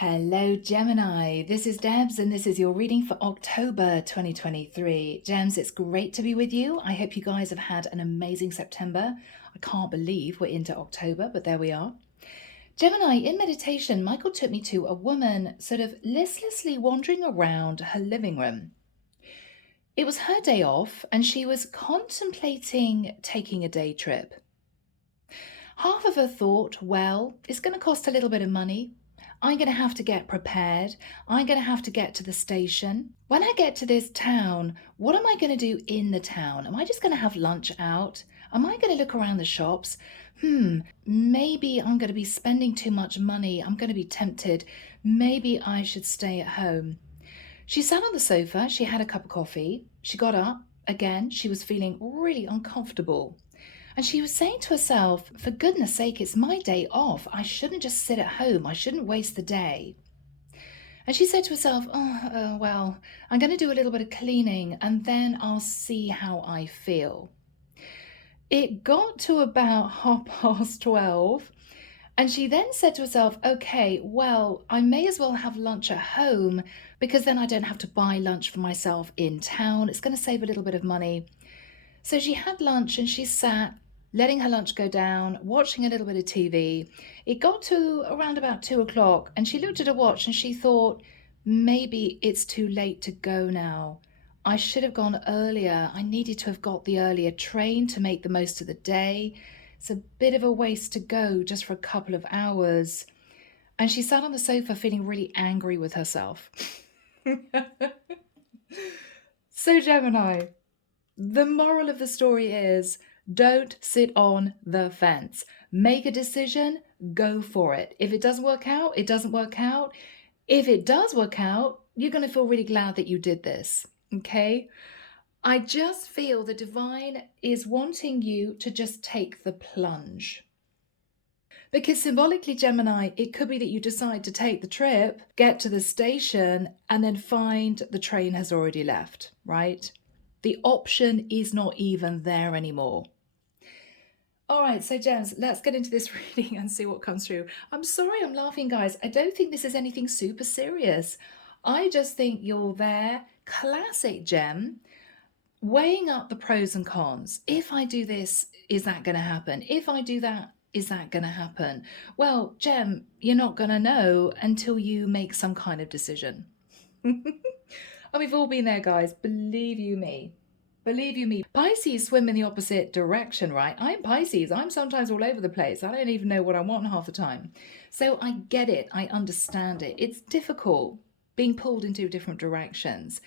Hello, Gemini. This is Debs, and this is your reading for October 2023. Gems, it's great to be with you. I hope you guys have had an amazing September. I can't believe we're into October, but there we are. Gemini, in meditation, Michael took me to a woman sort of listlessly wandering around her living room. It was her day off, and she was contemplating taking a day trip. Half of her thought, well, it's going to cost a little bit of money. I'm going to have to get prepared. I'm going to have to get to the station. When I get to this town, what am I going to do in the town? Am I just going to have lunch out? Am I going to look around the shops? Maybe I'm going to be spending too much money. I'm going to be tempted. Maybe I should stay at home. She sat on the sofa. She had a cup of coffee. She got up. Again, she was feeling really uncomfortable. And she was saying to herself, for goodness sake, it's my day off. I shouldn't just sit at home. I shouldn't waste the day. And she said to herself, well, I'm going to do a little bit of cleaning and then I'll see how I feel. It got to about 12:30. And she then said to herself, okay, well, I may as well have lunch at home because then I don't have to buy lunch for myself in town. It's going to save a little bit of money. So she had lunch and she sat, letting her lunch go down, watching a little bit of TV. It got to around about 2 o'clock and she looked at her watch and she thought, maybe it's too late to go now. I should have gone earlier. I needed to have got the earlier train to make the most of the day. It's a bit of a waste to go just for a couple of hours. And she sat on the sofa feeling really angry with herself. So Gemini, the moral of the story is, don't sit on the fence. Make a decision, go for it. If it doesn't work out, it doesn't work out. If it does work out, you're going to feel really glad that you did this, okay? I just feel the divine is wanting you to just take the plunge. Because symbolically, Gemini, it could be that you decide to take the trip, get to the station, and then find the train has already left, right? The option is not even there anymore. All right, so Gems, let's get into this reading and see what comes through. I'm sorry I'm laughing, guys. I don't think this is anything super serious. I just think you're there, classic Gem, weighing up the pros and cons. If I do this, is that going to happen? If I do that, is that going to happen? Well, Gem, you're not going to know until you make some kind of decision. And we've all been there, guys. Believe you me. Believe you me. Pisces swim in the opposite direction, right? I'm Pisces. I'm sometimes all over the place. I don't even know what I want half the time. So I get it. I understand it. It's difficult being pulled into different directions.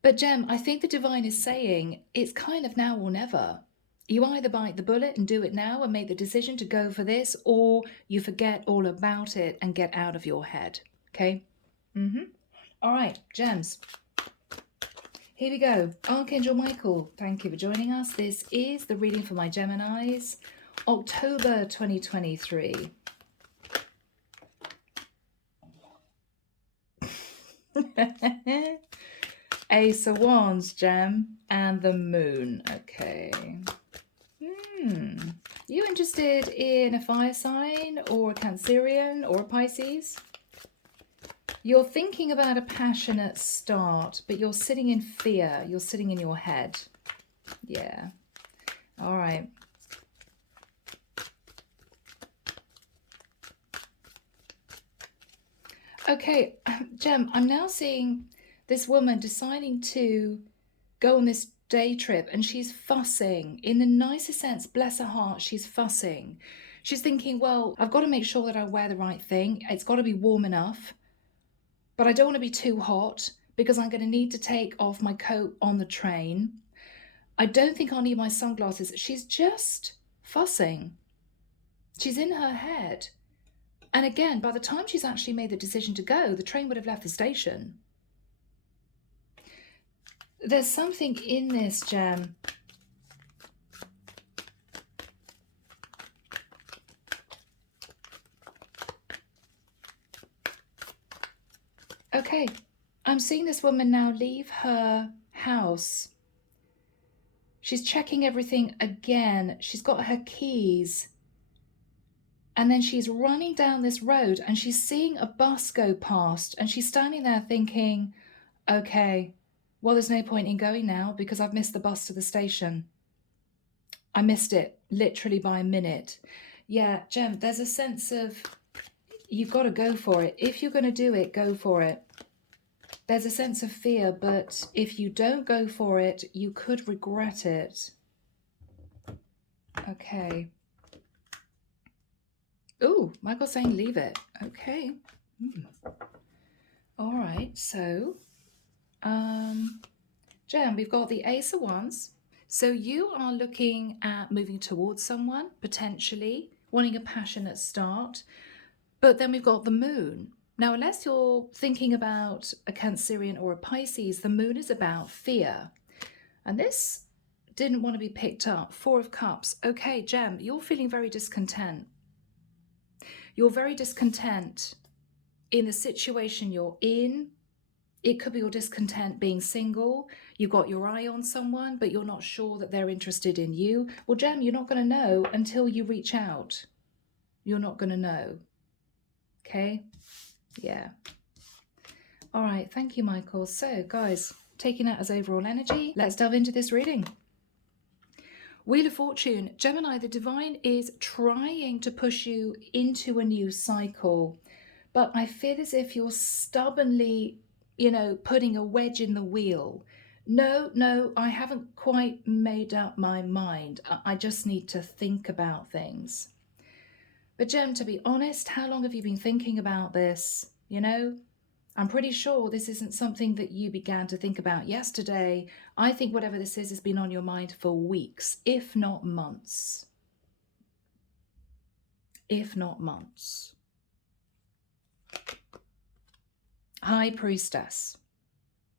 But Gem, I think the divine is saying it's kind of now or never. You either bite the bullet and do it now and make the decision to go for this, or you forget all about it and get out of your head. Okay? All right, Gems. Here we go. Archangel Michael, thank you for joining us. This is the reading for my Geminis, October 2023. Ace of Wands, Gem, and the Moon. Okay. You interested in a fire sign or a Cancerian or a Pisces? You're thinking about a passionate start, but you're sitting in fear. You're sitting in your head. Yeah. All right. Okay, Gem, I'm now seeing this woman deciding to go on this day trip and she's fussing. In the nicest sense, bless her heart, she's fussing. She's thinking, well, I've got to make sure that I wear the right thing. It's got to be warm enough. But I don't want to be too hot because I'm going to need to take off my coat on the train. I don't think I'll need my sunglasses. She's just fussing. She's in her head. And again, by the time she's actually made the decision to go, the train would have left the station. There's something in this, Gem. Okay, I'm seeing this woman now leave her house. She's checking everything again. She's got her keys. And then she's running down this road and she's seeing a bus go past and she's standing there thinking, okay, well, there's no point in going now because I've missed the bus to the station. I missed it literally by a minute. Yeah, Gem, there's a sense of you've got to go for it. If you're going to do it, go for it. There's a sense of fear, but if you don't go for it, you could regret it. Okay. Ooh, Michael's saying leave it. Okay. All right, so Jem, we've got the Ace of Wands. So you are looking at moving towards someone, potentially, wanting a passionate start. But then we've got the Moon. Now, unless you're thinking about a Cancerian or a Pisces, the Moon is about fear. And this didn't want to be picked up. Four of Cups. Okay, Jem, you're feeling very discontent. You're very discontent in the situation you're in. It could be your discontent being single. You've got your eye on someone, but you're not sure that they're interested in you. Well, Jem, you're not going to know until you reach out. You're not going to know. Okay? Yeah. All right. Thank you, Michael. So, guys, taking that as overall energy, let's delve into this reading. Wheel of Fortune. Gemini, the divine is trying to push you into a new cycle, but I feel as if you're stubbornly, putting a wedge in the wheel. No, I haven't quite made up my mind. I just need to think about things. But Gem, to be honest, how long have you been thinking about this? I'm pretty sure this isn't something that you began to think about yesterday. I think whatever this is has been on your mind for weeks, if not months. If not months. High Priestess.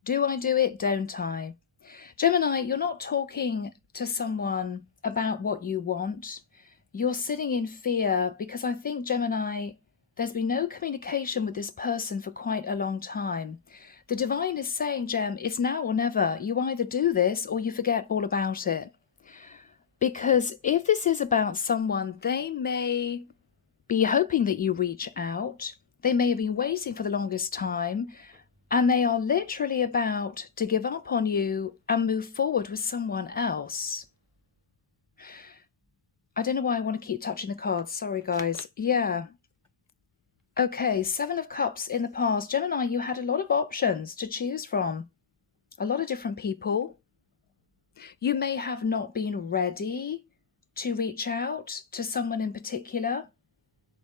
Do I do it? Don't I? Gemini, you're not talking to someone about what you want. You're sitting in fear because I think, Gemini, there's been no communication with this person for quite a long time. The divine is saying, Gem, it's now or never. You either do this or you forget all about it. Because if this is about someone, they may be hoping that you reach out. They may have been waiting for the longest time. And they are literally about to give up on you and move forward with someone else. I don't know why I want to keep touching the cards. Sorry, guys. Yeah. Okay, Seven of Cups in the past. Gemini, you had a lot of options to choose from. A lot of different people. You may have not been ready to reach out to someone in particular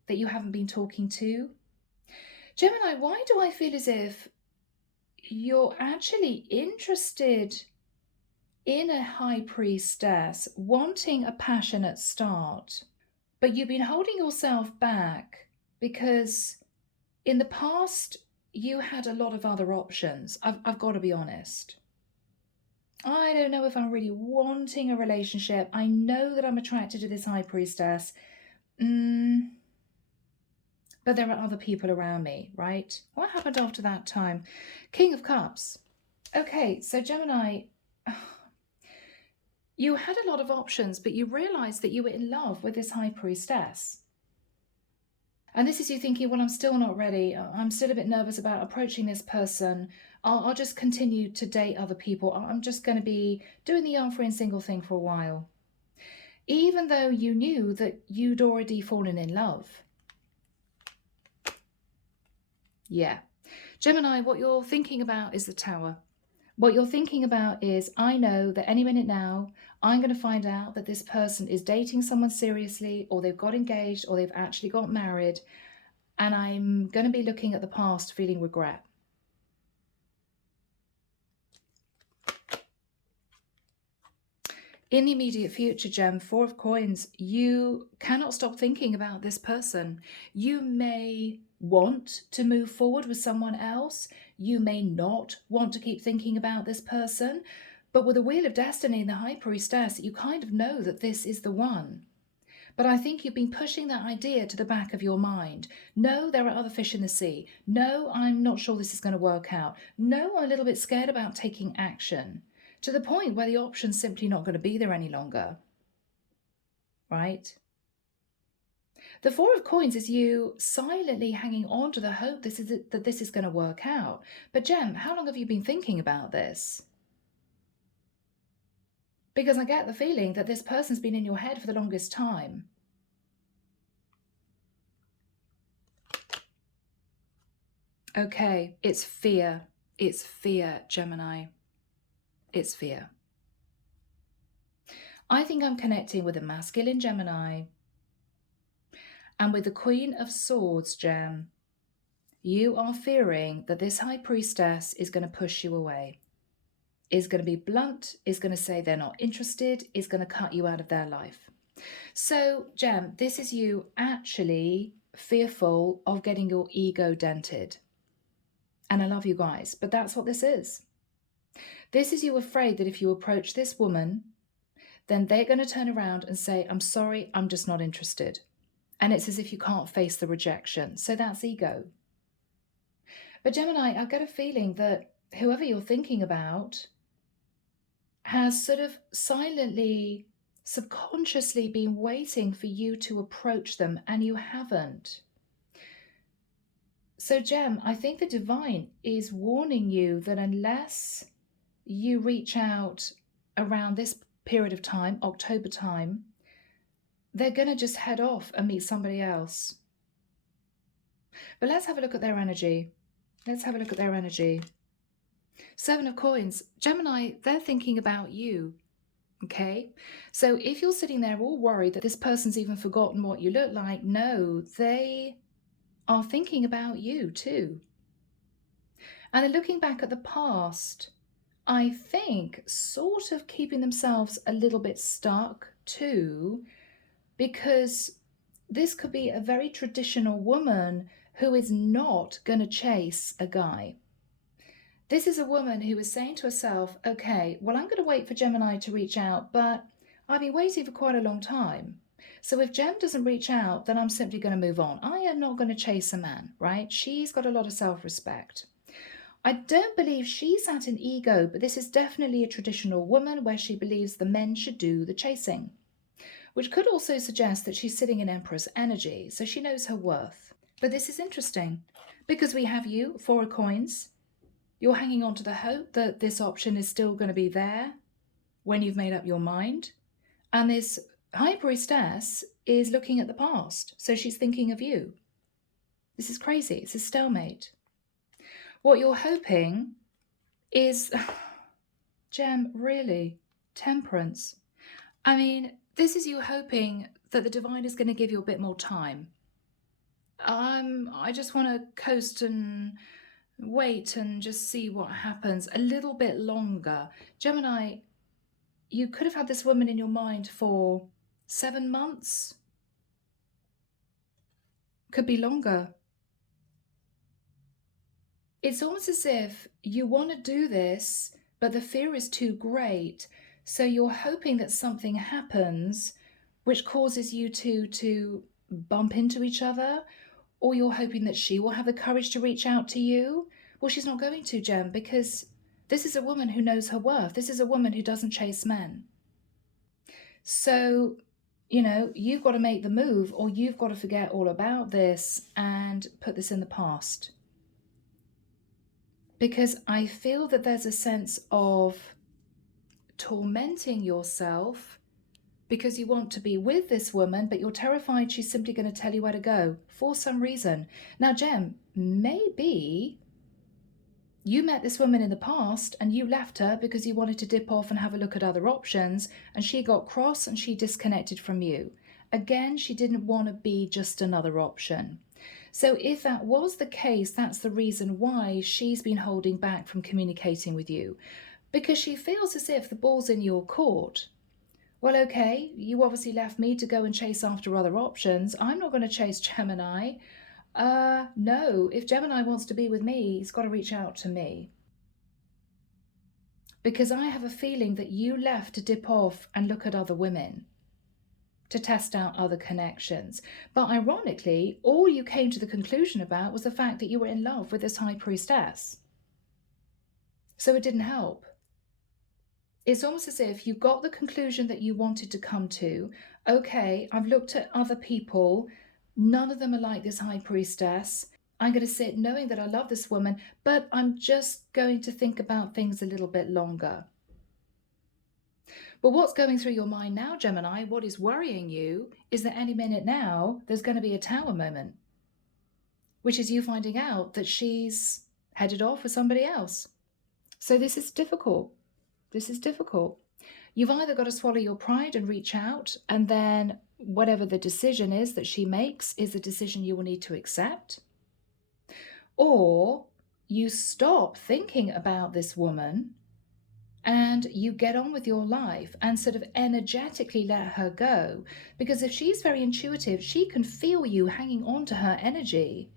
that you haven't been talking to. Gemini, why do I feel as if you're actually interested in a High Priestess, wanting a passionate start, but you've been holding yourself back because in the past you had a lot of other options. I've got to be honest. I don't know if I'm really wanting a relationship. I know that I'm attracted to this High Priestess. But there are other people around me, right? What happened after that time? King of Cups. Okay, so Gemini, you had a lot of options, but you realized that you were in love with this High Priestess. And this is you thinking, well, I'm still not ready. I'm still a bit nervous about approaching this person. I'll just continue to date other people. I'm just going to be doing the unfree and single thing for a while. Even though you knew that you'd already fallen in love. Yeah. Gemini, what you're thinking about is the Tower. What you're thinking about is, I know that any minute now, I'm going to find out that this person is dating someone seriously, or they've got engaged, or they've actually got married, and I'm going to be looking at the past feeling regret. In the immediate future, Gem, Four of Coins, you cannot stop thinking about this person. You may want to move forward with someone else. You may not want to keep thinking about this person. But with the Wheel of Destiny and the High Priestess, you kind of know that this is the one. But I think you've been pushing that idea to the back of your mind. No, there are other fish in the sea. No, I'm not sure this is going to work out. No, I'm a little bit scared about taking action. To the point where the option's simply not going to be there any longer. Right? The Four of Coins is you silently hanging on to the hope that this is going to work out. But Gem, how long have you been thinking about this? Because I get the feeling that this person's been in your head for the longest time. Okay, it's fear. It's fear, Gemini. It's fear. I think I'm connecting with a masculine Gemini and with the Queen of Swords, Gem. You are fearing that this High Priestess is going to push you away, is going to be blunt, is going to say they're not interested, is going to cut you out of their life. So, Gem, this is you actually fearful of getting your ego dented. And I love you guys, but that's what this is. This is you afraid that if you approach this woman, then they're going to turn around and say, I'm sorry, I'm just not interested. And it's as if you can't face the rejection. So that's ego. But Gemini, I get a feeling that whoever you're thinking about has sort of silently, subconsciously been waiting for you to approach them, and you haven't. So, Gem, I think the divine is warning you that unless you reach out around this period of time, October time, they're going to just head off and meet somebody else. But let's have a look at their energy. Let's have a look at their energy. Seven of Coins. Gemini, they're thinking about you. Okay? So if you're sitting there all worried that this person's even forgotten what you look like, no, they are thinking about you too. And they're looking back at the past, I think, sort of keeping themselves a little bit stuck too, because this could be a very traditional woman who is not going to chase a guy. This is a woman who is saying to herself, okay, well, I'm going to wait for Gemini to reach out, but I've been waiting for quite a long time. So if Gem doesn't reach out, then I'm simply going to move on. I am not going to chase a man, right? She's got a lot of self-respect. I don't believe she's at an ego, but this is definitely a traditional woman where she believes the men should do the chasing, which could also suggest that she's sitting in Empress energy, so she knows her worth. But this is interesting because we have you, Four of Coins. You're hanging on to the hope that this option is still going to be there when you've made up your mind. And this High Priestess is looking at the past, so she's thinking of you. This is crazy. It's a stalemate. What you're hoping is, Gem, really, temperance. I mean, this is you hoping that the divine is going to give you a bit more time. I just want to coast and wait and just see what happens a little bit longer. Gemini, you could have had this woman in your mind for 7 months. Could be longer. It's almost as if you want to do this, but the fear is too great. So you're hoping that something happens which causes you to bump into each other, or you're hoping that she will have the courage to reach out to you. Well, she's not going to, Gem, because this is a woman who knows her worth. This is a woman who doesn't chase men. So, you've got to make the move, or you've got to forget all about this and put this in the past. Because I feel that there's a sense of tormenting yourself because you want to be with this woman, but you're terrified she's simply going to tell you where to go for some reason. Now, Gem, maybe you met this woman in the past and you left her because you wanted to dip off and have a look at other options, and she got cross and she disconnected from you. Again, she didn't want to be just another option. So if that was the case, that's the reason why she's been holding back from communicating with you, because she feels as if the ball's in your court. Well, okay, you obviously left me to go and chase after other options. I'm not going to chase Gemini. No, if Gemini wants to be with me, he's got to reach out to me. Because I have a feeling that you left to dip off and look at other women, to test out other connections. But ironically, all you came to the conclusion about was the fact that you were in love with this High Priestess. So it didn't help. It's almost as if you got the conclusion that you wanted to come to. Okay, I've looked at other people, None of them are like this high priestess. I'm going to sit knowing that I love this woman, but I'm just going to think about things a little bit longer. But what's going through your mind now, Gemini, what is worrying you is that any minute now, there's going to be a tower moment, which is you finding out that she's headed off with somebody else. So this is difficult. This is difficult. You've either got to swallow your pride and reach out, and then whatever the decision is that she makes is the decision you will need to accept. Or you stop thinking about this woman and you get on with your life and sort of energetically let her go. Because if she's very intuitive, she can feel you hanging on to her energy.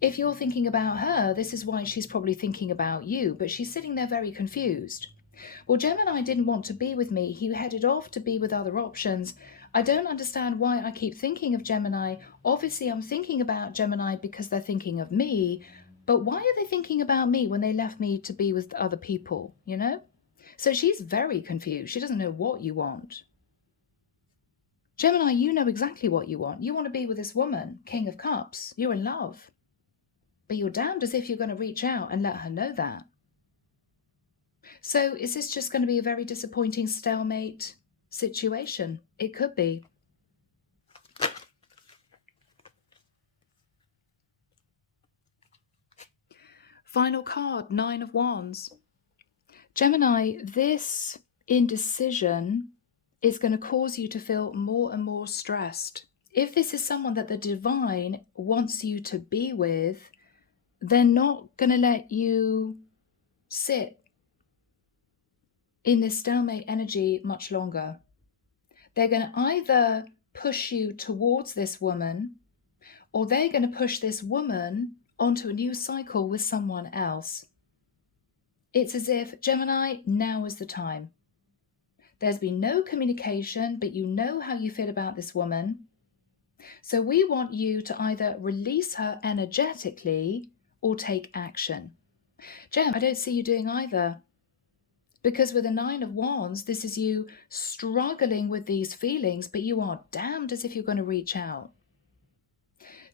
If you're thinking about her, this is why she's probably thinking about you, but she's sitting there very confused. Well, Gemini didn't want to be with me. He headed off to be with other options. I don't understand why I keep thinking of Gemini. Obviously, I'm thinking about Gemini because they're thinking of me, but why are they thinking about me when they left me to be with other people, you know? So she's very confused. She doesn't know what you want. Gemini, you know exactly what you want. You want to be with this woman, King of Cups. You're in love. But you're damned as if you're going to reach out and let her know that. So is this just going to be a very disappointing stalemate situation? It could be. Final card, Nine of Wands. Gemini, this indecision is going to cause you to feel more and more stressed. If this is someone that the divine wants you to be with, they're not going to let you sit in this stalemate energy much longer. They're going to either push you towards this woman, or they're going to push this woman onto a new cycle with someone else. It's as if, Gemini, now is the time. There's been no communication, but you know how you feel about this woman. So we want you to either release her energetically or take action. Gem, I don't see you doing either. Because with the Nine of Wands, this is you struggling with these feelings, but you are damned as if you're going to reach out.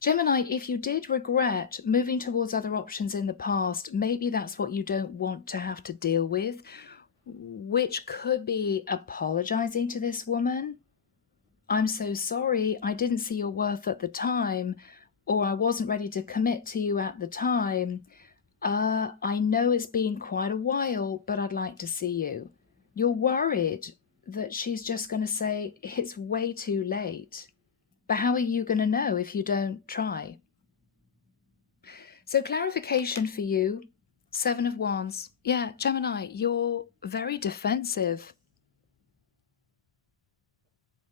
Gemini, if you did regret moving towards other options in the past, maybe that's what you don't want to have to deal with, which could be apologizing to this woman. I'm so sorry, I didn't see your worth at the time, or I wasn't ready to commit to you at the time. I know it's been quite a while, but I'd like to see you. You're worried that she's just going to say, it's way too late. But how are you going to know if you don't try? So clarification for you, Seven of Wands. Yeah, Gemini, you're very defensive.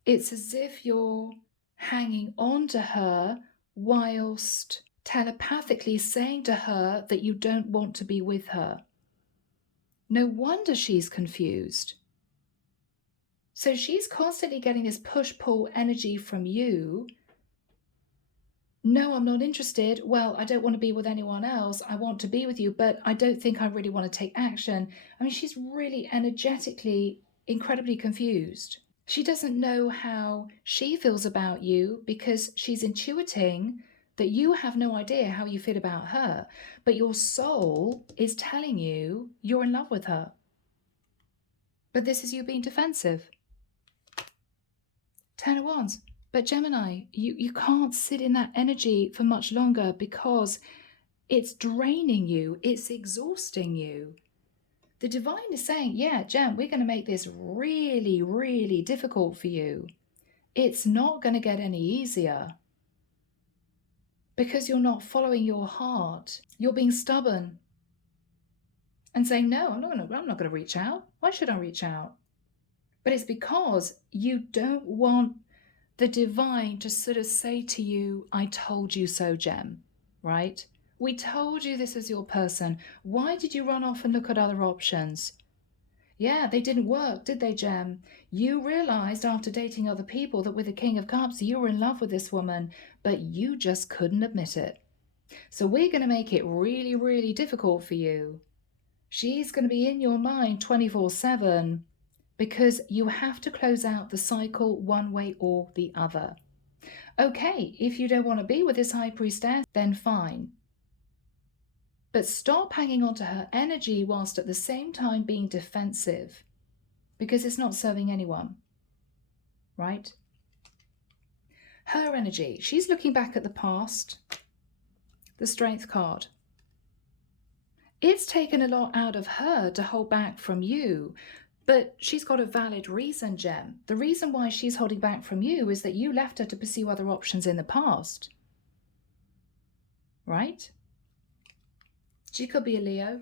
It's as if you're hanging on to her whilst telepathically saying to her that you don't want to be with her. No wonder she's confused. So she's constantly getting this push-pull energy from you. No, I'm not interested. Well, I don't want to be with anyone else. I want to be with you, but I don't think I really want to take action. I mean, she's really energetically incredibly confused. She doesn't know how she feels about you because she's intuiting that you have no idea how you feel about her, but your soul is telling you you're in love with her. But this is you being defensive. Ten of Wands. But Gemini, you can't sit in that energy for much longer because it's draining you. It's exhausting you. The divine is saying, yeah, Gem, we're going to make this really, really difficult for you. It's not going to get any easier because you're not following your heart. You're being stubborn and saying, no, I'm not going to reach out. Why should I reach out? But it's because you don't want the divine to sort of say to you, I told you so, Gem, right? We told you this was your person. Why did you run off and look at other options? Yeah, they didn't work, did they, Gem? You realized after dating other people that with the King of Cups, you were in love with this woman, but you just couldn't admit it. So we're going to make it really, really difficult for you. She's going to be in your mind 24/7 because you have to close out the cycle one way or the other. Okay, if you don't want to be with this high priestess, then fine. But stop hanging on to her energy whilst at the same time being defensive, because it's not serving anyone, right? Her energy, she's looking back at the past, the Strength card. It's taken a lot out of her to hold back from you, but she's got a valid reason, Gem. The reason why she's holding back from you is that you left her to pursue other options in the past, right? She could be a Leo.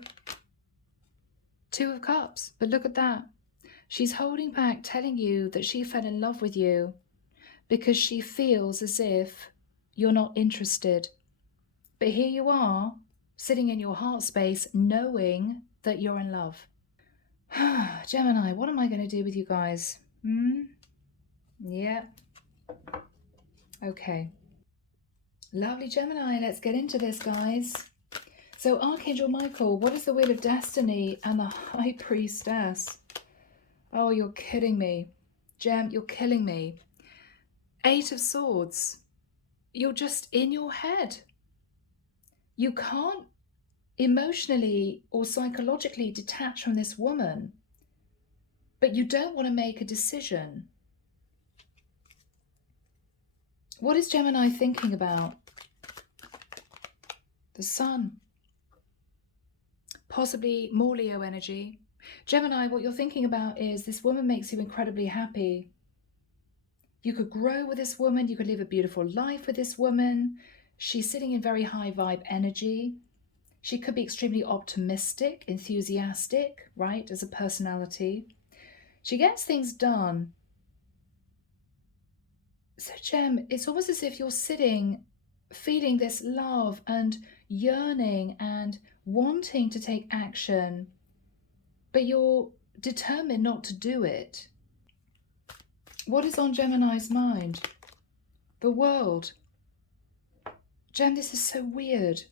Two of Cups, but look at that. She's holding back, telling you that she fell in love with you because she feels as if you're not interested. But here you are, sitting in your heart space, knowing that you're in love. Gemini, what am I going to do with you guys? Yeah. Okay. Lovely Gemini, let's get into this, guys. So Archangel Michael, what is the Wheel of Destiny and the High Priestess? Oh, you're kidding me. Gem, you're killing me. Eight of Swords. You're just in your head. You can't emotionally or psychologically detach from this woman, but you don't want to make a decision. What is Gemini thinking about? The Sun. Possibly more Leo energy. Gemini, what you're thinking about is this woman makes you incredibly happy. You could grow with this woman. You could live a beautiful life with this woman. She's sitting in very high vibe energy. She could be extremely optimistic, enthusiastic, right, as a personality. She gets things done. So, Gem, it's almost as if you're sitting, feeling this love and yearning and wanting to take action, but you're determined not to do it. What is on Gemini's mind? The World. Gem, this is so weird.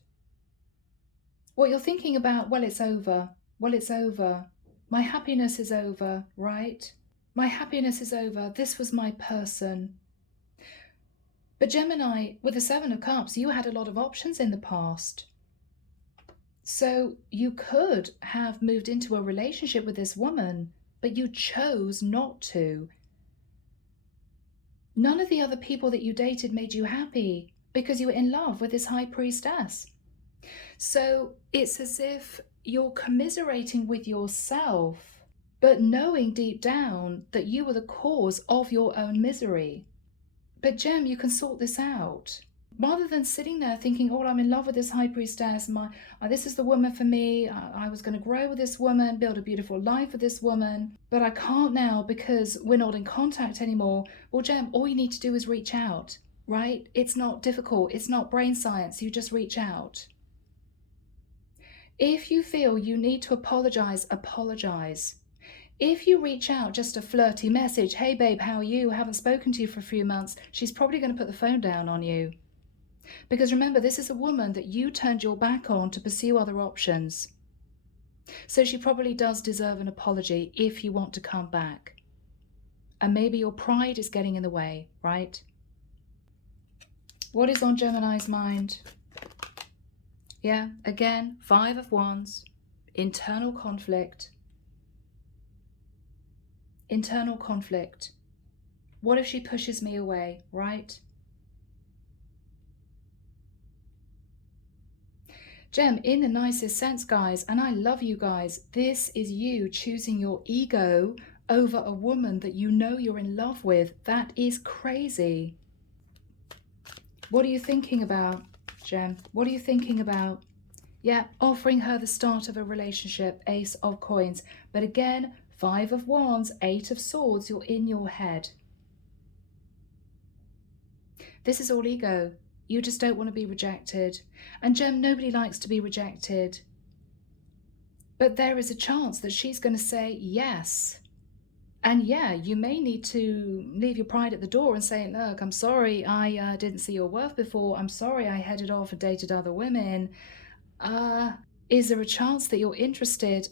What you're thinking about, well, it's over. Well, it's over. My happiness is over, right? My happiness is over. This was my person. But Gemini, with the Seven of Cups, you had a lot of options in the past. So you could have moved into a relationship with this woman, but you chose not to. None of the other people that you dated made you happy because you were in love with this High Priestess. So it's as if you're commiserating with yourself, but knowing deep down that you were the cause of your own misery. But Gem, you can sort this out. Rather than sitting there thinking, oh, I'm in love with this High Priestess, this is the woman for me, I was going to grow with this woman, build a beautiful life with this woman, but I can't now because we're not in contact anymore. Well, Gem, all you need to do is reach out, right? It's not difficult. It's not brain science. You just reach out. If you feel you need to apologize, apologize. If you reach out just a flirty message, hey babe, how are you? Haven't spoken to you for a few months, she's probably going to put the phone down on you. Because remember, this is a woman that you turned your back on to pursue other options. So she probably does deserve an apology if you want to come back. And maybe your pride is getting in the way, right? What is on Gemini's mind? Yeah, again, Five of Wands, internal conflict. Internal conflict. What if she pushes me away, right? Gem, in the nicest sense, guys, and I love you guys, this is you choosing your ego over a woman that you know you're in love with. That is crazy. What are you thinking about, Gem? What are you thinking about? Yeah, offering her the start of a relationship, Ace of Coins. But again, Five of Wands, Eight of Swords, you're in your head. This is all ego. You just don't want to be rejected. And Gem, nobody likes to be rejected. But there is a chance that she's going to say yes. And yeah, you may need to leave your pride at the door and say, look, I'm sorry I didn't see your worth before. I'm sorry I headed off and dated other women. Is there a chance that you're interested?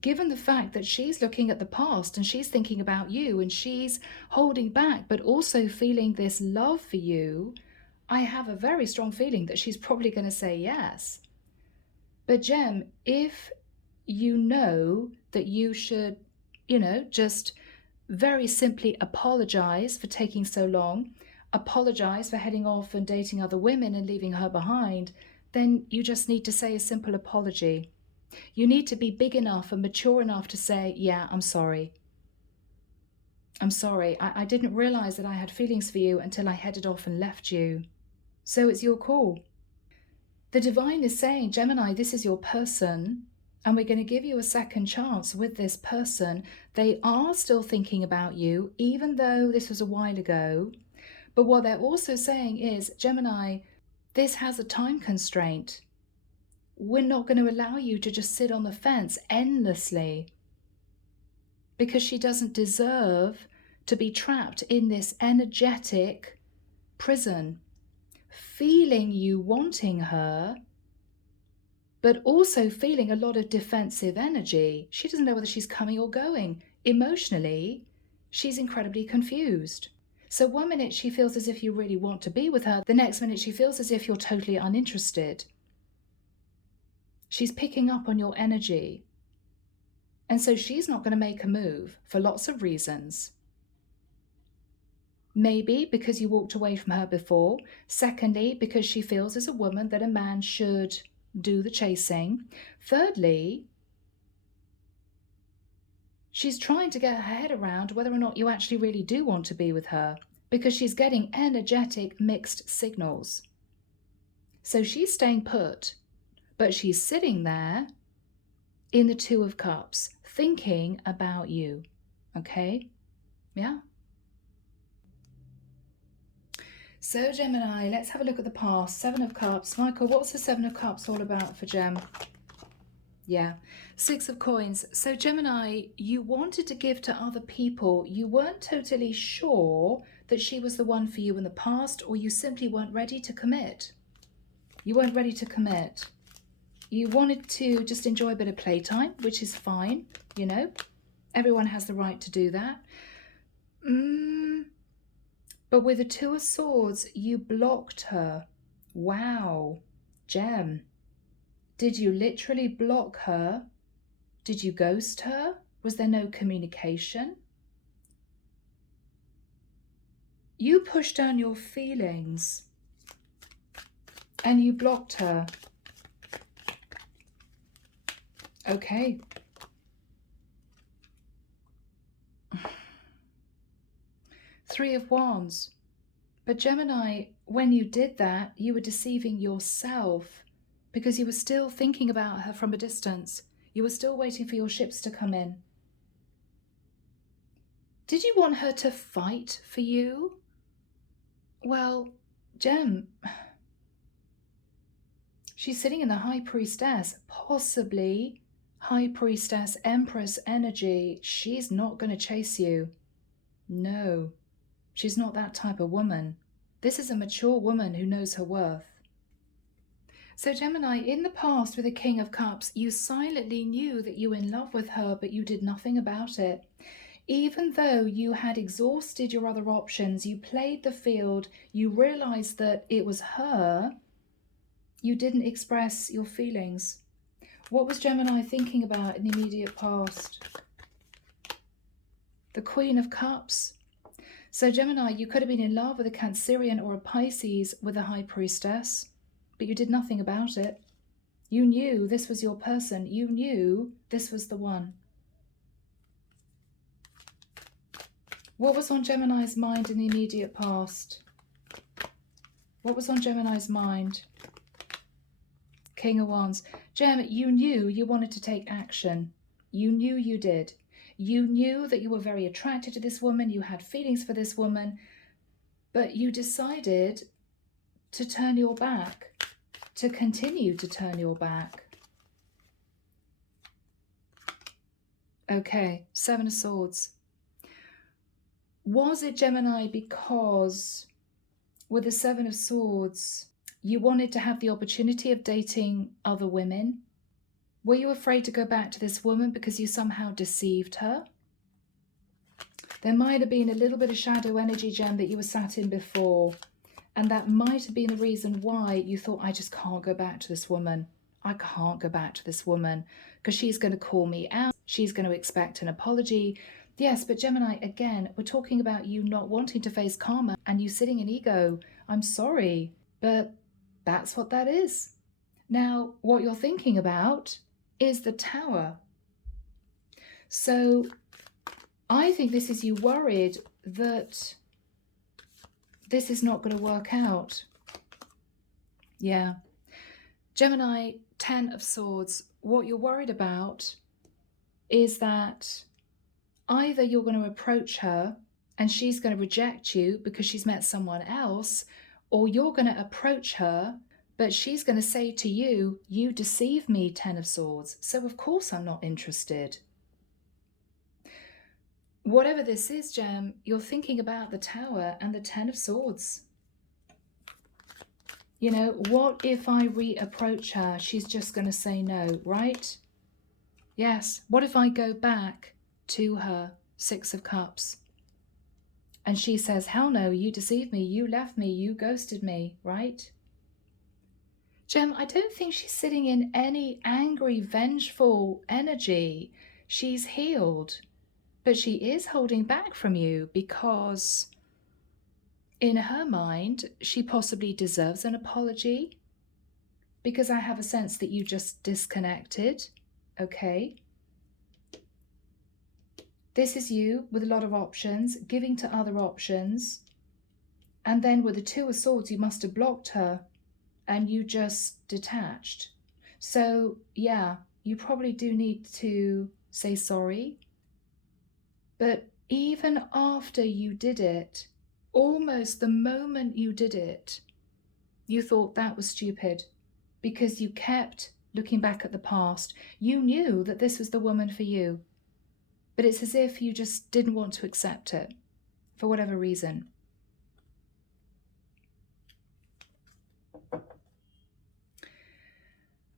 given the fact that she's looking at the past and she's thinking about you and she's holding back, but also feeling this love for you, I have a very strong feeling that she's probably going to say yes. But Gem, if you know that you should, just very simply apologize for taking so long, apologize for heading off and dating other women and leaving her behind, then you just need to say a simple apology. You need to be big enough and mature enough to say, yeah, I'm sorry. I'm sorry. I didn't realize that I had feelings for you until I headed off and left you. So it's your call. The divine is saying, Gemini, this is your person, and we're going to give you a second chance with this person. They are still thinking about you, even though this was a while ago. But what they're also saying is, Gemini, this has a time constraint. We're not going to allow you to just sit on the fence endlessly, because she doesn't deserve to be trapped in this energetic prison, feeling you wanting her, but also feeling a lot of defensive energy. She doesn't know whether she's coming or going. Emotionally, she's incredibly confused. So one minute she feels as if you really want to be with her, the next minute she feels as if you're totally uninterested. She's picking up on your energy. And so she's not going to make a move for lots of reasons. Maybe because you walked away from her before. Secondly, because she feels as a woman that a man should do the chasing. Thirdly, she's trying to get her head around whether or not you actually really do want to be with her, because she's getting energetic mixed signals. So she's staying put, but she's sitting there in the Two of Cups, thinking about you. Okay? Yeah? So Gemini, let's have a look at the past. Seven of Cups. Michael, what's the Seven of Cups all about for Gem? Yeah. Six of Coins. So Gemini, you wanted to give to other people. You weren't totally sure that she was the one for you in the past, or you simply weren't ready to commit. You weren't ready to commit. You wanted to just enjoy a bit of playtime, which is fine, Everyone has the right to do that. But with the Two of Swords, you blocked her. Wow. Gem. Did you literally block her? Did you ghost her? Was there no communication? You pushed down your feelings and you blocked her. Okay. Three of Wands. But Gemini, when you did that, you were deceiving yourself, because you were still thinking about her from a distance. You were still waiting for your ships to come in. Did you want her to fight for you? Well, Gem, she's sitting in the High Priestess, possibly High Priestess, Empress energy. She's not going to chase you. No, she's not that type of woman. This is a mature woman who knows her worth. So Gemini, in the past with the King of Cups, you silently knew that you were in love with her, but you did nothing about it. Even though you had exhausted your other options, you played the field, you realized that it was her, you didn't express your feelings. What was Gemini thinking about in the immediate past? The Queen of Cups. So Gemini, you could have been in love with a Cancerian or a Pisces with a High Priestess, but you did nothing about it. You knew this was your person. You knew this was the one. What was on Gemini's mind in the immediate past? What was on Gemini's mind? King of Wands. Gem, you knew you wanted to take action. You knew you did. You knew that you were very attracted to this woman. You had feelings for this woman. But you decided to turn your back, to continue to turn your back. Okay, Seven of Swords. Was it, Gemini, because with the Seven of Swords, you wanted to have the opportunity of dating other women? Were you afraid to go back to this woman because you somehow deceived her? There might have been a little bit of shadow energy, Gem, that you were sat in before. And that might have been the reason why you thought, I just can't go back to this woman. I can't go back to this woman because she's going to call me out. She's going to expect an apology. Yes, but Gemini, again, we're talking about you not wanting to face karma and you sitting in ego. I'm sorry, but that's what that is. Now, what you're thinking about is the Tower. So I think this is you worried that this is not going to work out. Yeah. Gemini, 10 of Swords. What you're worried about is that either you're going to approach her and she's going to reject you because she's met someone else, or you're going to approach her, but she's going to say to you, you deceive me, 10 of Swords. So of course I'm not interested. Whatever this is, Gem, you're thinking about the Tower and the 10 of Swords. You know, what if I reapproach her? She's just going to say no, right? Yes. What if I go back to her, 6 of Cups, and she says, hell no, you deceived me, you left me, you ghosted me, right? Gem, I don't think she's sitting in any angry, vengeful energy. She's healed, but she is holding back from you because in her mind, she possibly deserves an apology because I have a sense that you just disconnected, okay? This is you with a lot of options, giving to other options. And then with the 2 of Swords, you must have blocked her and you just detached. So yeah, you probably do need to say sorry. But even after you did it, almost the moment you did it, you thought that was stupid because you kept looking back at the past. You knew that this was the woman for you, but it's as if you just didn't want to accept it for whatever reason.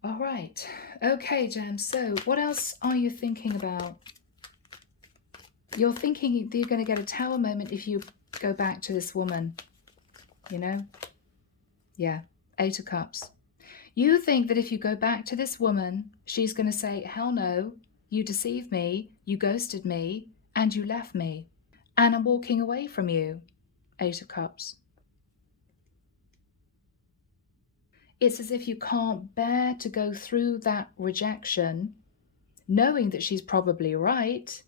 All right. Okay, Gem. So what else are you thinking about? You're thinking that you're going to get a Tower moment if you go back to this woman, you know? Yeah, 8 of Cups. You think that if you go back to this woman, she's going to say, hell no, you deceived me, you ghosted me, and you left me. And I'm walking away from you, 8 of Cups. It's as if you can't bear to go through that rejection, knowing that she's probably right.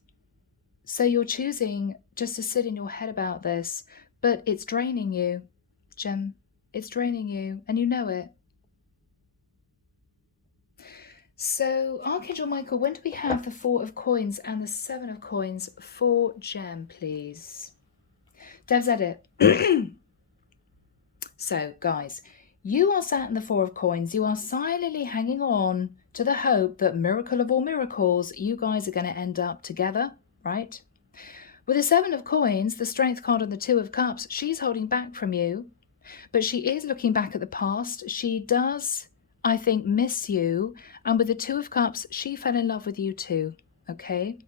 So you're choosing just to sit in your head about this, but it's draining you, Gem. It's draining you, and you know it. So, Archangel Michael, when do we have the 4 of Coins and the 7 of Coins for Gem, please? Dev's edit. So, guys, you are sat in the 4 of Coins. You are silently hanging on to the hope that, miracle of all miracles, you guys are going to end up together, right? With the 7 of Coins, the Strength card and the 2 of Cups, she's holding back from you, but she is looking back at the past. She does, I think, miss you. And with the 2 of Cups, she fell in love with you too, okay?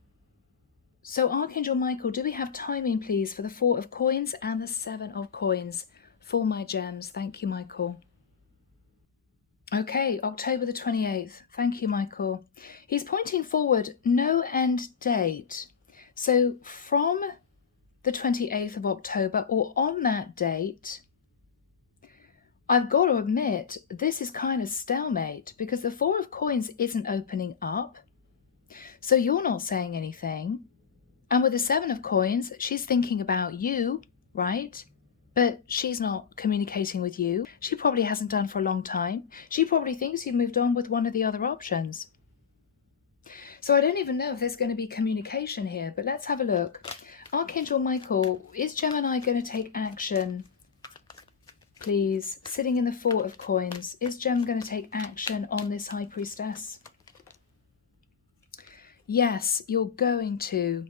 So Archangel Michael, do we have timing, please, for the 4 of Coins and the 7 of Coins for my gems? Thank you, Michael. Okay, October the 28th. Thank you, Michael. He's pointing forward, no end date. So from the 28th of October, or on that date, I've got to admit, this is kind of stalemate because the 4 of Coins isn't opening up. So you're not saying anything. And with the 7 of Coins, she's thinking about you, right? But she's not communicating with you. She probably hasn't done for a long time. She probably thinks you've moved on with one of the other options. So I don't even know if there's going to be communication here, but let's have a look. Archangel Michael, is Gemini going to take action? Please, sitting in the 4 of Coins, is Gem going to take action on this High Priestess? Yes, you're going to.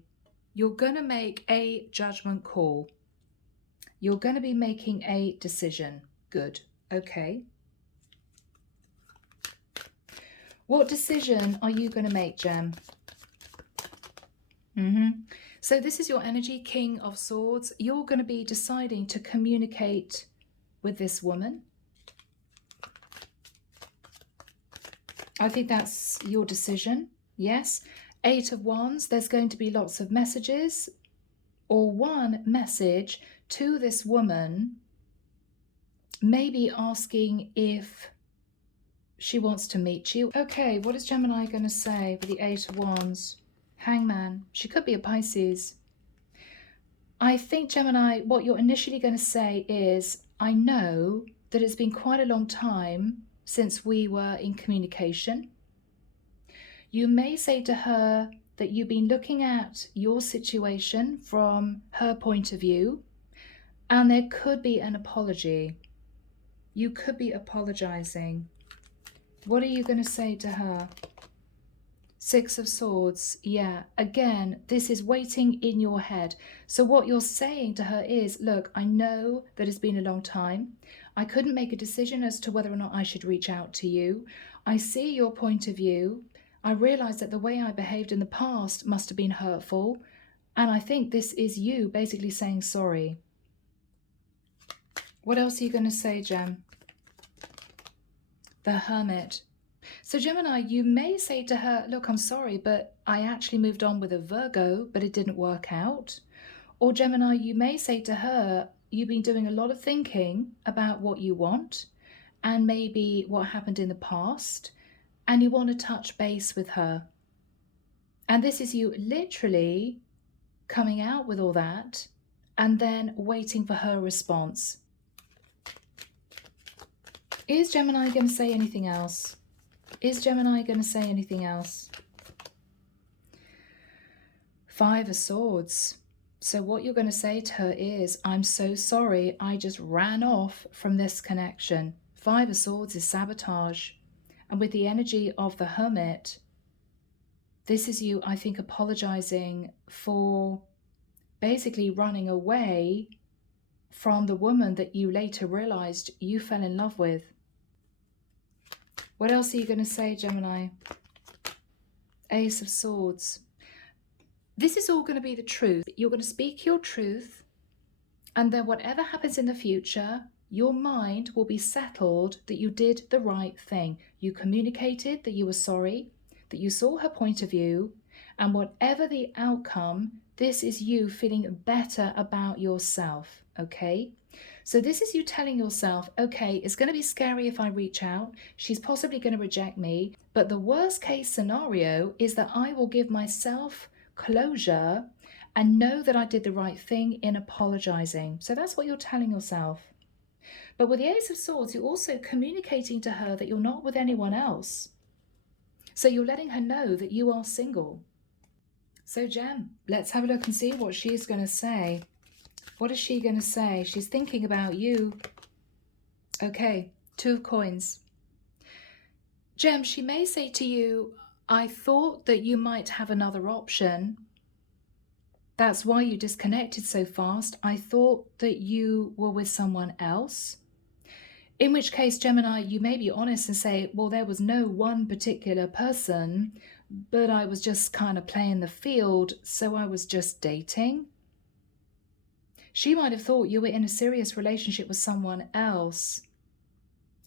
You're going to make a judgment call. You're going to be making a decision. Good. Okay. What decision are you going to make, Gem? So this is your energy, King of Swords. You're going to be deciding to communicate with this woman. I think that's your decision. Yes. 8 of Wands. There's going to be lots of messages, or one message to this woman, maybe asking if she wants to meet you. Okay, what is Gemini going to say with the 8 of Wands? Hangman. She could be a Pisces. I think, Gemini, what you're initially going to say is, I know that it's been quite a long time since we were in communication. You may say to her that you've been looking at your situation from her point of view, and there could be an apology. You could be apologizing. What are you going to say to her? 6 of Swords. Yeah, again, this is waiting in your head. So what you're saying to her is, look, I know that it's been a long time. I couldn't make a decision as to whether or not I should reach out to you. I see your point of view. I realize that the way I behaved in the past must have been hurtful. And I think this is you basically saying sorry. What else are you going to say, Gem? The Hermit. So Gemini, you may say to her, look, I'm sorry, but I actually moved on with a Virgo, but it didn't work out. Or Gemini, you may say to her, you've been doing a lot of thinking about what you want and maybe what happened in the past, and you want to touch base with her. And this is you literally coming out with all that and then waiting for her response. Is Gemini going to say anything else? Is Gemini going to say anything else? 5 of Swords. So what you're going to say to her is, I'm so sorry, I just ran off from this connection. 5 of Swords is sabotage. And with the energy of the Hermit, this is you, I think, apologizing for basically running away from the woman that you later realized you fell in love with. What else are you going to say, Gemini? Ace of Swords. This is all going to be the truth. You're going to speak your truth, and then whatever happens in the future, your mind will be settled that you did the right thing. You communicated that you were sorry, that you saw her point of view, and whatever the outcome, this is you feeling better about yourself, okay? So this is you telling yourself, okay, it's going to be scary if I reach out. She's possibly going to reject me. But the worst case scenario is that I will give myself closure and know that I did the right thing in apologizing. So that's what you're telling yourself. But with the Ace of Swords, you're also communicating to her that you're not with anyone else. So you're letting her know that you are single. So Gem, let's have a look and see what she's going to say. What is she going to say? She's thinking about you. Okay, 2 of Coins. Gem, she may say to you, I thought that you might have another option. That's why you disconnected so fast. I thought that you were with someone else. In which case, Gemini, you may be honest and say, well, there was no one particular person, but I was just kind of playing the field, so I was just dating. She might have thought you were in a serious relationship with someone else,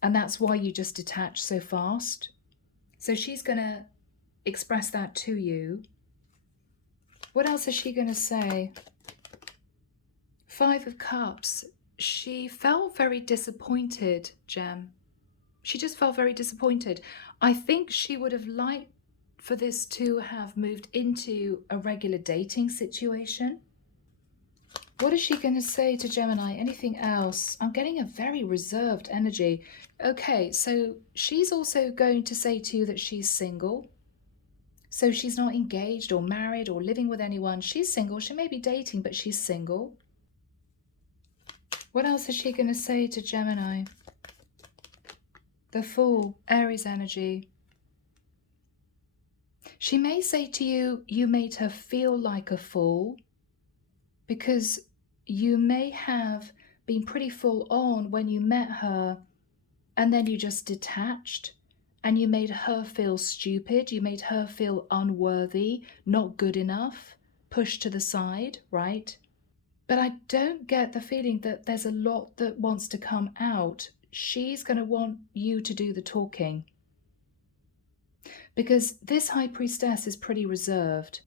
and that's why you just detached so fast. So she's going to express that to you. What else is she going to say? 5 of Cups. She felt very disappointed, Gem. She just felt very disappointed. I think she would have liked for this to have moved into a regular dating situation. What is she going to say to Gemini? Anything else? I'm getting a very reserved energy. Okay, so she's also going to say to you that she's single. So she's not engaged or married or living with anyone. She's single. She may be dating, but she's single. What else is she going to say to Gemini? The Fool, Aries energy. She may say to you, you made her feel like a fool, because you may have been pretty full on when you met her, and then you just detached and you made her feel stupid, you made her feel unworthy, not good enough, pushed to the side, right? But I don't get the feeling that there's a lot that wants to come out. She's going to want you to do the talking. Because this high priestess is pretty reserved,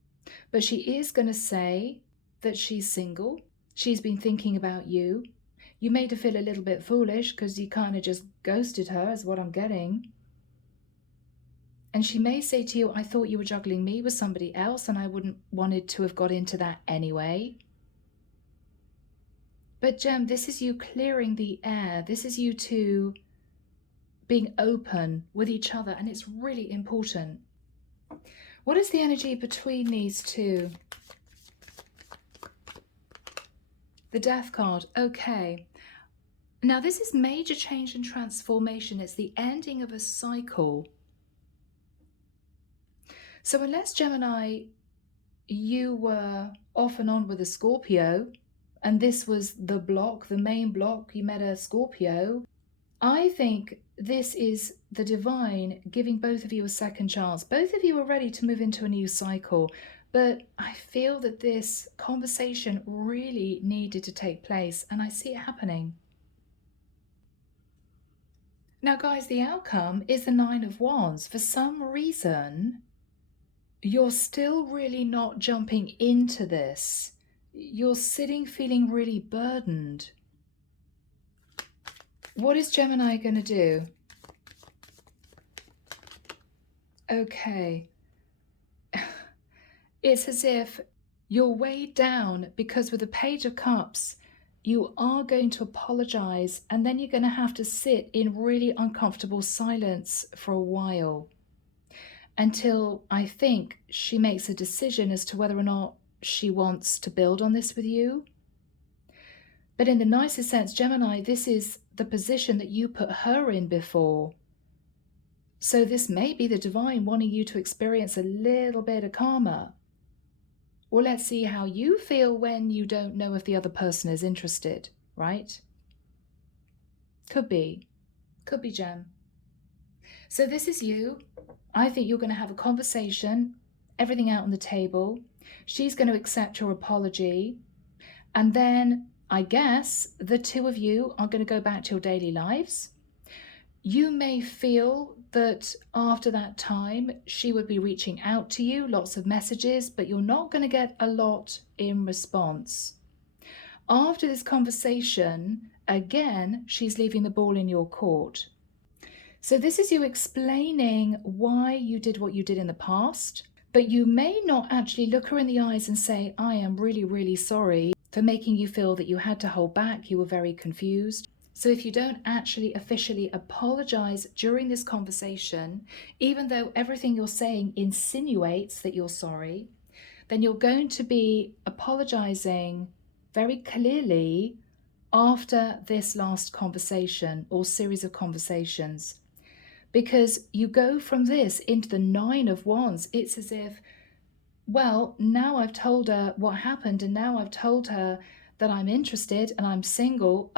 but she is going to say that she's single. She's been thinking about you. You made her feel a little bit foolish because you kind of just ghosted her, is what I'm getting. And she may say to you, I thought you were juggling me with somebody else and I wouldn't wanted to have got into that anyway. But Gem, this is you clearing the air. This is you two being open with each other, and it's really important. What is the energy between these two? The Death card. Okay. Now this is major change and transformation. It's the ending of a cycle. So unless, Gemini, you were off and on with a Scorpio, and this was the block, the main block, you met a Scorpio, I think this is the divine giving both of you a second chance. Both of you are ready to move into a new cycle, but I feel that this conversation really needed to take place, and I see it happening. Now, guys, the outcome is the Nine of Wands. For some reason, you're still really not jumping into this. You're sitting feeling really burdened. What is Gemini going to do? Okay. It's as if you're weighed down because with the Page of Cups, you are going to apologize, and then you're going to have to sit in really uncomfortable silence for a while until I think she makes a decision as to whether or not she wants to build on this with you. But in the nicest sense, Gemini, this is the position that you put her in before. So this may be the divine wanting you to experience a little bit of karma. Or let's see how you feel when you don't know if the other person is interested, right? Could be, Gem. So this is you. I think you're going to have a conversation, everything out on the table. She's going to accept your apology. And then I guess the two of you are going to go back to your daily lives. You may feel that after that time, she would be reaching out to you, lots of messages, but you're not going to get a lot in response. After this conversation, again, she's leaving the ball in your court. So this is you explaining why you did what you did in the past, but you may not actually look her in the eyes and say, I am really, really sorry for making you feel that you had to hold back, you were very confused. So if you don't actually officially apologize during this conversation, even though everything you're saying insinuates that you're sorry, then you're going to be apologizing very clearly after this last conversation or series of conversations. Because you go from this into the Nine of Wands. It's as if, well, now I've told her what happened, and now I've told her that I'm interested and I'm single.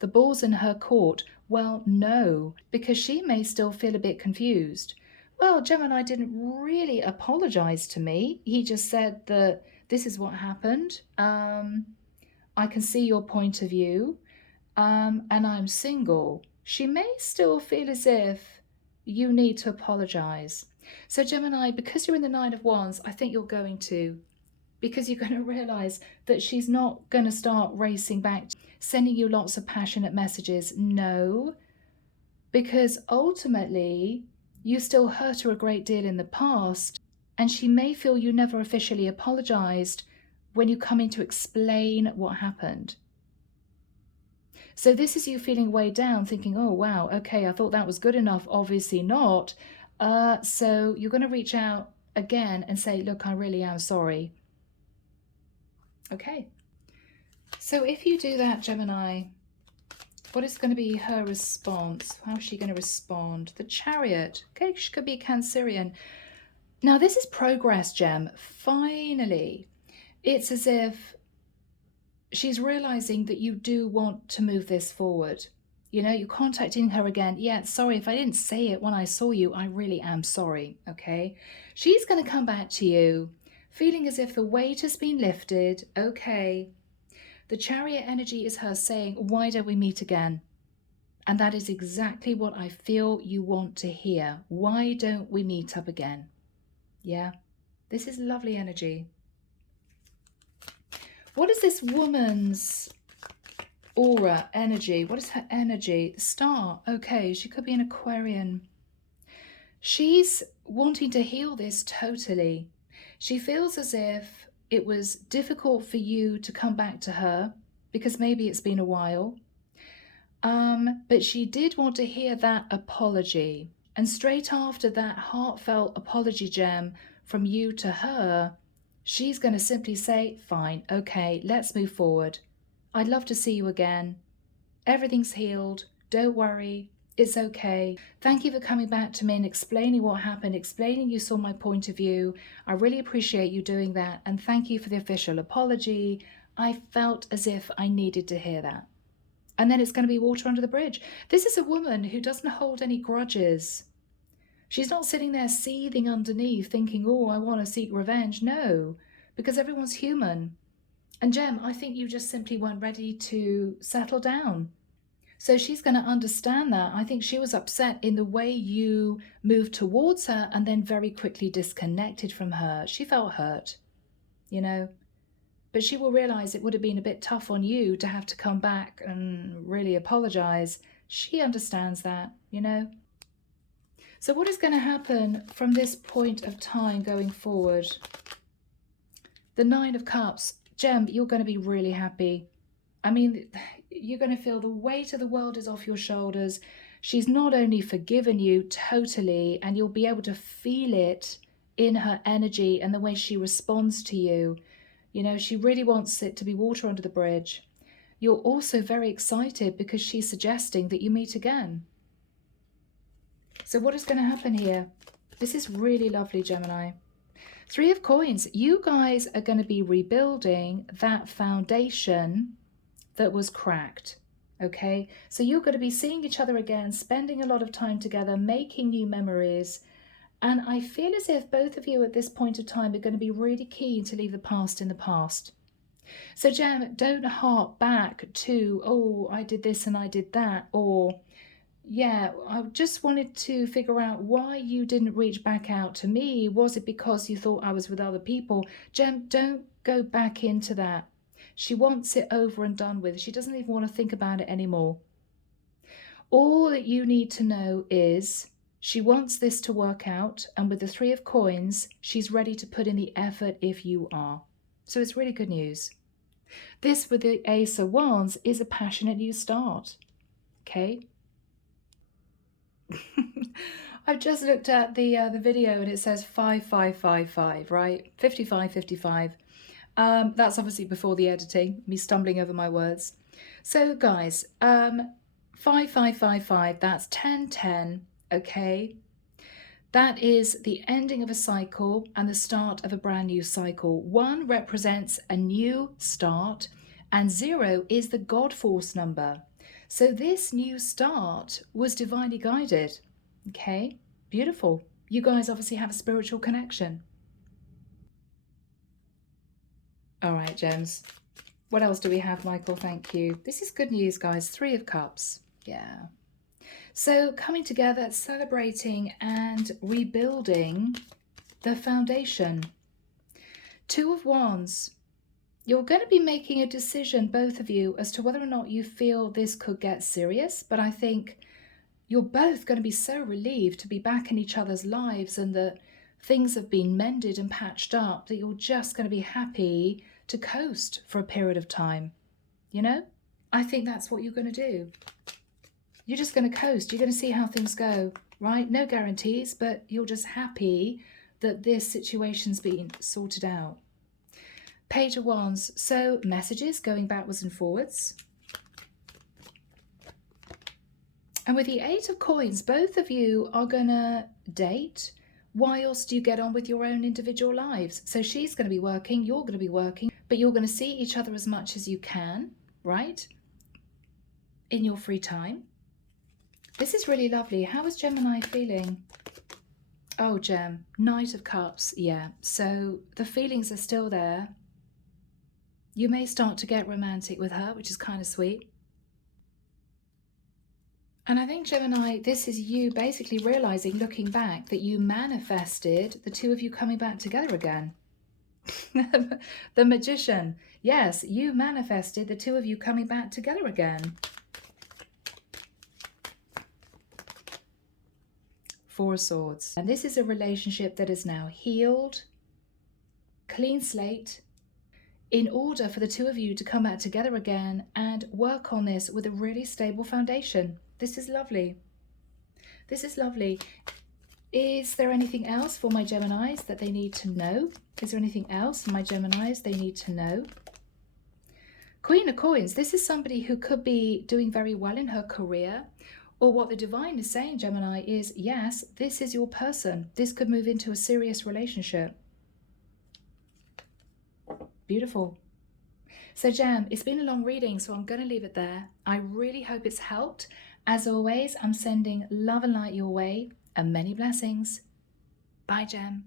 The ball's in her court. Well, no, because she may still feel a bit confused. Well, Gemini didn't really apologize to me. He just said that this is what happened. I can see your point of view, and I'm single. She may still feel as if you need to apologize. So Gemini, because you're in the Nine of Wands, I think you're going to, because you're going to realize that she's not going to start racing back, sending you lots of passionate messages. No, because ultimately you still hurt her a great deal in the past, and she may feel you never officially apologized when you come in to explain what happened. So this is you feeling weighed down, thinking, oh, wow, okay, I thought that was good enough. Obviously not. So you're going to reach out again and say, look, I really am sorry. Okay. So if you do that, Gemini, what is going to be her response? How is she going to respond? The Chariot. Okay, she could be Cancerian. Now, this is progress, Gem. Finally, it's as if she's realizing that you do want to move this forward. You know, you're contacting her again. Yeah, sorry if I didn't say it when I saw you. I really am sorry, okay? She's going to come back to you feeling as if the weight has been lifted. Okay. The Chariot energy is her saying, why don't we meet again? And that is exactly what I feel you want to hear. Why don't we meet up again? Yeah, this is lovely energy. What is this woman's aura energy? What is her energy? The Star. Okay, she could be an Aquarian. She's wanting to heal this totally. She feels as if it was difficult for you to come back to her because maybe it's been a while. But she did want to hear that apology. And straight after that heartfelt apology, Gem, from you to her, she's going to simply say, fine, okay, let's move forward. I'd love to see you again. Everything's healed. Don't worry. It's okay. Thank you for coming back to me and explaining what happened, explaining you saw my point of view. I really appreciate you doing that. And thank you for the official apology. I felt as if I needed to hear that. And then it's going to be water under the bridge. This is a woman who doesn't hold any grudges. She's not sitting there seething underneath thinking, oh, I want to seek revenge. No, because everyone's human. And Gem, I think you just simply weren't ready to settle down. So she's going to understand that. I think she was upset in the way you moved towards her and then very quickly disconnected from her. She felt hurt, you know. But she will realize it would have been a bit tough on you to have to come back and really apologize. She understands that, you know. So what is going to happen from this point of time going forward? The Nine of Cups. Gem, you're going to be really happy. I mean, you're going to feel the weight of the world is off your shoulders. She's not only forgiven you totally, and you'll be able to feel it in her energy and the way she responds to you. You know, she really wants it to be water under the bridge. You're also very excited because she's suggesting that you meet again. So what is going to happen here? This is really lovely, Gemini. Three of Coins. You guys are going to be rebuilding that foundation that was cracked. Okay, so you're going to be seeing each other again, spending a lot of time together, making new memories. And I feel as if both of you at this point of time are going to be really keen to leave the past in the past. So Gem, don't harp back to, oh, I did this and I did that, or yeah, I just wanted to figure out why you didn't reach back out to me. Was it because you thought I was with other people? Gem, don't go back into that. She wants it over and done with. She doesn't even want to think about it anymore. All that you need to know is she wants this to work out, and with the Three of Coins, she's ready to put in the effort if you are. So it's really good news. This with the Ace of Wands is a passionate new start. Okay. I've just looked at the video and it says 5555, right? 5555. That's obviously before the editing, me stumbling over my words. So guys, 5555, that's 1010, okay? That is the ending of a cycle and the start of a brand new cycle. 1 represents a new start and 0 is the God Force number. So this new start was divinely guided, okay? Beautiful. You guys obviously have a spiritual connection. All right, Gems. What else do we have, Michael? Thank you. This is good news, guys. 3 of Cups. Yeah. So coming together, celebrating and rebuilding the foundation. 2 of Wands. You're going to be making a decision, both of you, as to whether or not you feel this could get serious. But I think you're both going to be so relieved to be back in each other's lives and that things have been mended and patched up that you're just going to be happy to coast for a period of time. You know, I think that's what you're going to do. You're just going to coast. You're going to see how things go, right? No guarantees, but you're just happy that this situation's been sorted out. Page of Wands. So messages going backwards and forwards. And with the 8 of Coins, both of you are going to date whilst you get on with your own individual lives. So she's going to be working, you're going to be working, but you're going to see each other as much as you can, right? In your free time. This is really lovely. How is Gemini feeling? Oh, Gem, Knight of Cups. Yeah, so the feelings are still there. You may start to get romantic with her, which is kind of sweet. And I think, Gemini, this is you basically realizing, looking back, that you manifested the two of you coming back together again. The Magician. Yes, you manifested the two of you coming back together again. Four of Swords. And this is a relationship that is now healed, clean slate, in order for the two of you to come back together again and work on this with a really stable foundation. This is lovely. This is lovely. Is there anything else for my Geminis that they need to know? Is there anything else, my Geminis, they need to know? Queen of Coins. This is somebody who could be doing very well in her career. Or what the divine is saying, Gemini, is yes, this is your person. This could move into a serious relationship. Beautiful. So Gem, it's been a long reading, so I'm going to leave it there. I really hope it's helped. As always, I'm sending love and light your way and many blessings. Bye, Gem.